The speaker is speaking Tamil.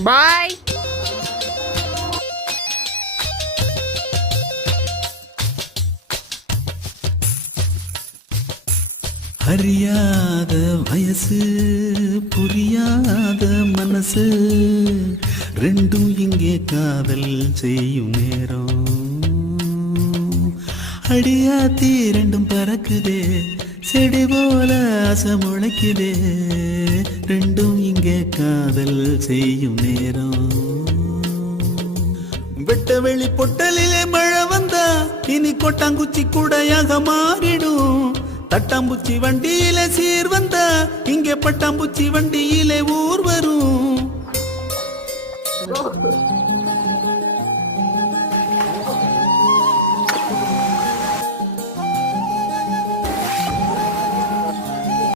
பாய். அறியாத வயசு புரியாத மனசு ரெண்டும் இங்கே காதல் செய்யும் நேரம். அடியாத்தி ரெண்டும் பறக்குதே செடி போல ஆசை முளைக்குதே ரெண்டும் இங்கே காதல் செய்யும் நேரம். வெட்ட வெளி பொட்டலிலே மழை வந்தா இனி கொட்டாங்குச்சி கூடையாக மாறிடும். தட்டாம்பூச்சி வண்டியில சீர் வந்தா இங்கே பட்டாம்பூச்சி வண்டியிலே ஊர் வரும்.